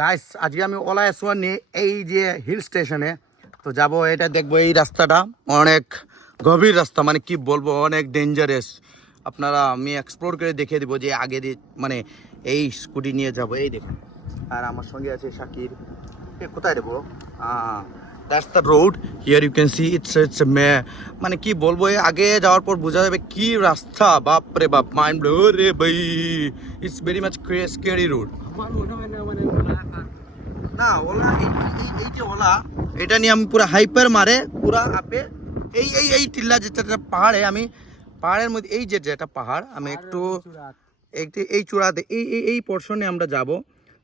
Guys আজকে আমি OLA S1 নিয়ে এই যে হিল স্টেশনে তো যাব। এটা দেখবো এই রাস্তাটা অনেক গভীর রাস্তা, মানে কি বলবো, অনেক ডেঞ্জারাস। আপনারা আমি এক্সপ্লোর করে দেখিয়ে দিব যে আগে দিয়ে মানে এই স্কুটি নিয়ে যাব। এই দেখেন, আর আমার সঙ্গে আছে শাকির। কোথায় দেবো? That's the road here you can see it's মানে কি বলবো, আগে যাওয়ার পর বোঝা যাবে কি রাস্তা। বাপ রে বাপ, মাইন্ড ব্লো রে ভাই, it's very much scary road. না ওলা এই যে ওলা, এটা নিয়ে আমি পুরো হাইপার মারে পুরা আপে এই টিল্লা যেটা পাহাড়ে, আমি পাহাড়ের মধ্যে এই যেটা পাহাড়, আমি একটু এই চূড়াতে এই পোর্শনে আমরা যাব।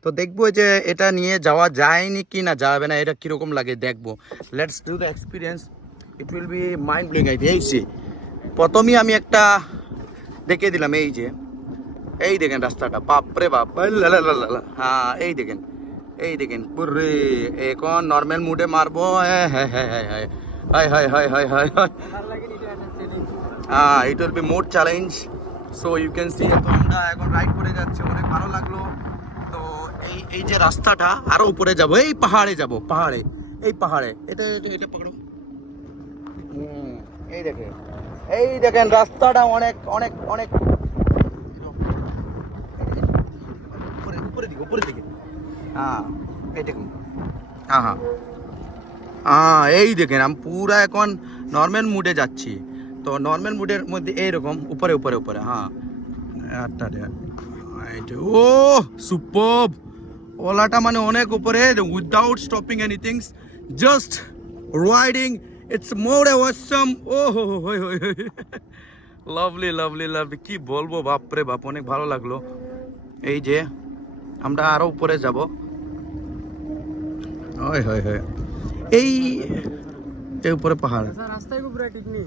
তো দেখবো যে এটা নিয়ে যাওয়া যায়নি কি না, যাবে না, এটা কীরকম লাগে দেখবো। Let's do the experience, it will B mind blowing. এই যে প্রথমেই আমি একটা দেখিয়ে দিলাম, এই দেখেন রাস্তাটা, বাপরে বাপ, হ্যাঁ এই দেখেন পুরে। এখন নর্মাল মুডে মারবো, হ্যাঁ হ্যাঁ হ্যাঁ হ্যাঁ হ্যাঁ hi hi hi hi hi hi, হ্যাঁ it will be more challenge. So you can see, তো আমরা এখন রাইড করে যাচ্ছি, অনেক ভালো লাগলো। তো এই যে রাস্তাটা আরো উপরে যাব, এই পাহাড়ে যাব, এই পাহাড়ে এটা এটা পকড়ো। এই দেখেন রাস্তাটা অনেক অনেক অনেক উপরে দিকে। হ্যাঁ এই দেখুন, হ্যাঁ হ্যাঁ হ্যাঁ এই দেখেন আমি পুরা এখন নর্মাল মুডে যাচ্ছি। তো নর্মাল মুডের মধ্যে এইরকম উপরে উপরে উপরে, হ্যাঁ ও সুপারব। ওলাটা মানে অনেক উপরে, without stopping anything, just riding, it's more awesome. ও হো হো লাভলি লাভলি লাভলি, কি বলবো, বাপরে বাপ, অনেক ভালো লাগলো। এই যে আমরা আরো উপরে যাব। হয় হয় হয়, এই যে উপরে পাহাড়, রাস্তায় খুব ঠিক নেই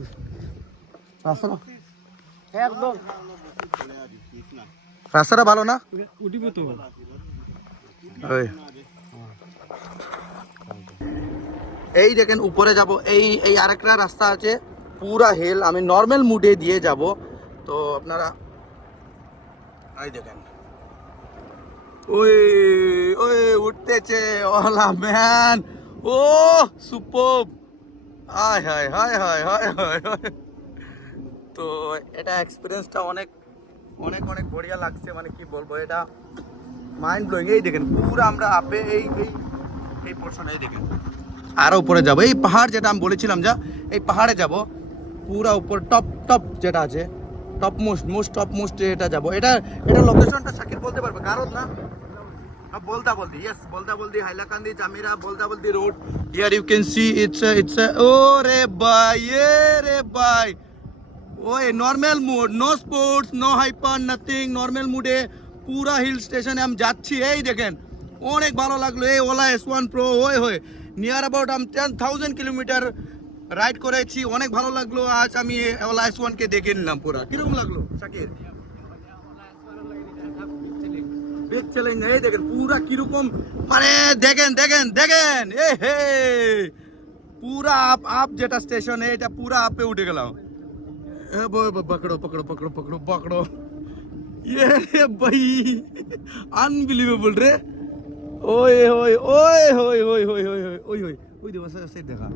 রাস্তা একদম। রাস্তাটা ভালো না? উঠিব তো ওই এই দেখেন উপরে যাব, এই আরেকটা রাস্তা আছে পুরা হিল, আমি নর্মাল মুডে দিয়ে যাব। তো আপনারা এই দেখেন, ওই ওই উঠতেছে ওলা ম্যান, ও সুপারব, হায় হায় হায় হায় হায় হায় হায়। তো এটা এক্সপিরিয়েন্সটা অনেক অনেক অনেক বঢ়িয়া লাগছে, মানে কি বলবো, এটা মাইন্ড ব্লোয়িং। এই দেখেন পুরো আমরা আপে এই পোর্শন, এই দেখেন আরো উপরে যাব, এই পাহাড় যেটা আমি বলেছিলাম, যা এই পাহাড়ে যাব পুরা উপর, টপ যেটা আছে, টপ মোস্ট এটা যাব। এটা লোকেশনটা শাকির বলতে পারবে, কারণ না বলদি ইয়েস, বলদি হাইলাকান্দি জামিরা বলদি road. Here you can see it's ও রে ভাই, এ রে ভাই, ওই normal mood, no sports, no hyper, nothing, normal মুডে পুরা হিল স্টেশনে আমি যাচ্ছি। এই দেখেন অনেক ভালো লাগলো, এই ওলা S1 Pro ওই নিয়ার অ্যাবাউট আমি 10,000 কিলোমিটার রাইড করেছি, অনেক ভালো লাগলো। আজ আমি ওলা S1 কে দেখে নিলাম পুরা, কিরকম লাগলো শাকির? Big challenge. এই দেখেন পুরা কিরকম, মানে দেখেন এ হে পুরা আপ যেটা স্টেশন, এটা পুরা আপে উঠে গেলাম। पकड़ो ये रे भाई, अनबिलीवेबल रे। ओए होए ओए होए होए होए होए ओए होए ओए देखो से देखा।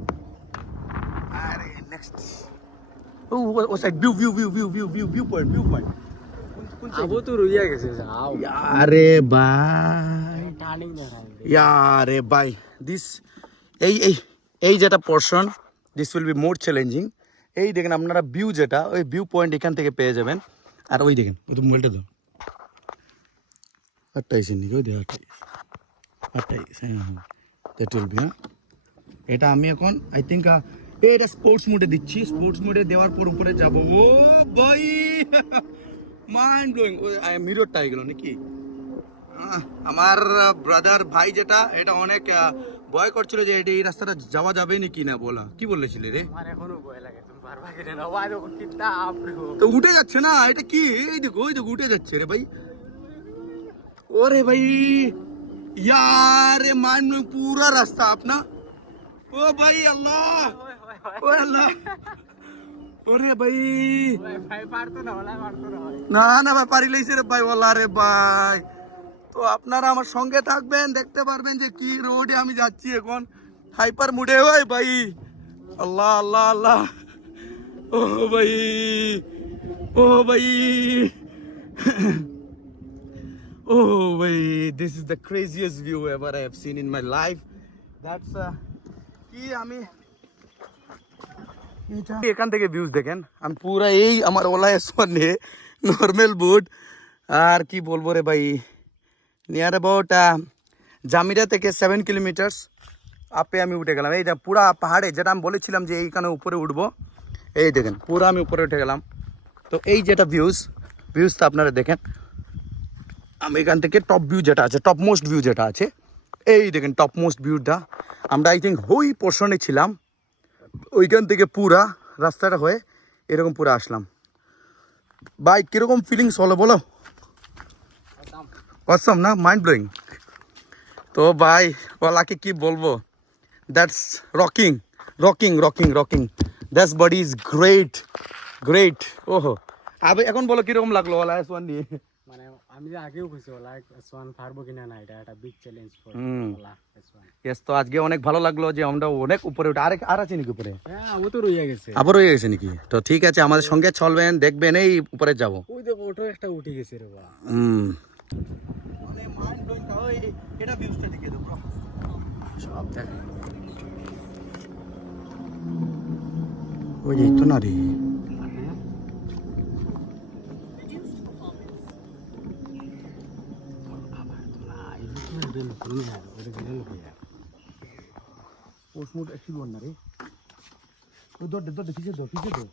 अरे नेक्स्ट ओ साइड व्यू पॉइंट আবো তো রইয়া গেছে যাও यारे भाई, টার্নিং দেখাই यारे भाई, दिस এই যেটা portion, this will be more challenging. এই দেখেন আপনারা ভিউ, যেটা ওই ভিউ পয়েন্ট এখান থেকে পেয়ে যাবেন। আর ওই দেখেন, ওই তো মোবাইলটা দাও, 28 নাকি, ওই দেখো 28, হ্যাঁ দ্যাট উইল বি। হ্যাঁ এটা আমি এখন আই থিঙ্ক এটা স্পোর্টস মোডে দিচ্ছি, স্পোর্টস মোডে দেওয়ার পর উপরে যাব। ও ভাই মাইন্ড ব্লোয়িং, আই এম হিরোটা হয়ে গেল নাকি। আমার ব্রাদার ভাই যেটা, এটা অনেক ভয় করছিল যে এই রাস্তাটা যাওয়া যাবে নাকি না, বলা কি বলেছিলে রে? আমার এখনো ভয় লাগে, তুমি বারবার কেটে নাও, আর কিটা আপরে তো উঠে যাচ্ছে না, এটা কি? এই দেখো উঠে যাচ্ছে রে ভাই, ওরে ভাই यार मान लो पूरा रास्ता अपना। ओ भाई अल्लाह, ओ अल्लाह, ओरे भाई ভাই পারতো না, ওলা পারতো না ভাই। না ভাই পারি লাইছে রে ভাই, ওলা রে ভাই, তো আপনারা আমার সঙ্গে থাকবেন, দেখতে পারবেন যে কি রোডে আমি যাচ্ছি এখন। হাইপার মুডে হয় ভাই। আল্লাহ আল্লাহ আল্লাহ। ও ভাই, ও ভাই, ও ভাই, this is the craziest view ever I have seen in my life. That's কি আমি এখান থেকে ভিউজ দেখেন। আমি পুরা এই আমার ওলা S1 নিয়ে নর্মাল বুট, আর কি বলবো রে ভাই, নিয়ার অ্যাবাউট জামিরা থেকে 7 কিলোমিটার্স আপে আমি উঠে গেলাম। এইটা পুরা পাহাড়ে, যেটা আমি বলেছিলাম যে এইখানে উপরে উঠবো, এই দেখেন পুরা আমি উপরে উঠে গেলাম। তো এই যেটা ভিউজটা আপনারা দেখেন। আমি এখান থেকে টপ ভিউ যেটা আছে, টপ মোস্ট ভিউ যেটা আছে, এই দেখেন টপ মোস্ট ভিউটা। আমরা আই থিঙ্ক ওই পোর্শনে ছিলাম, ওইখান থেকে পুরা রাস্তাটা হয়ে এরকম পুরো আসলাম। ভাই কীরকম ফিলিংস হলো বলো? অসম না, মাইন্ড ব্লোয়িং। তো ভাই ওলাকে কি বলবো, that's rocking rocking rocking rocking, that's body is great great. ওহো, আবে এখন বলো কীরকম লাগলো ওলা S1 নিয়ে? মানে আমি যে আগেও কইছি ওলা S1 পারবো কিনা না, এটা একটা big challenge for OLA S1। Yes, তো আজকে অনেক ভালো লাগলো যে আমরা অনেক উপরে উঠে। আর আছে নাকি উপরে? হ্যাঁ, ও তো রইয়া গেছে। আবার হয়ে গেছে নাকি? তো ঠিক আছে, আমাদের সঙ্গে চলবেন, দেখবেন এই উপরে যাবো। ওই দেখো ওটো একটা উঠে গেছে রে বাবা। মানে মাইন্ড ব্লোয়িং। ওই এটা ভিউজটা দেখিয়ে দাও ব্রো, সব দেখেন। ওই যে তো না রে, ওই দৌড় দে, পিছিয়ে দো, পিছিয়ে দো।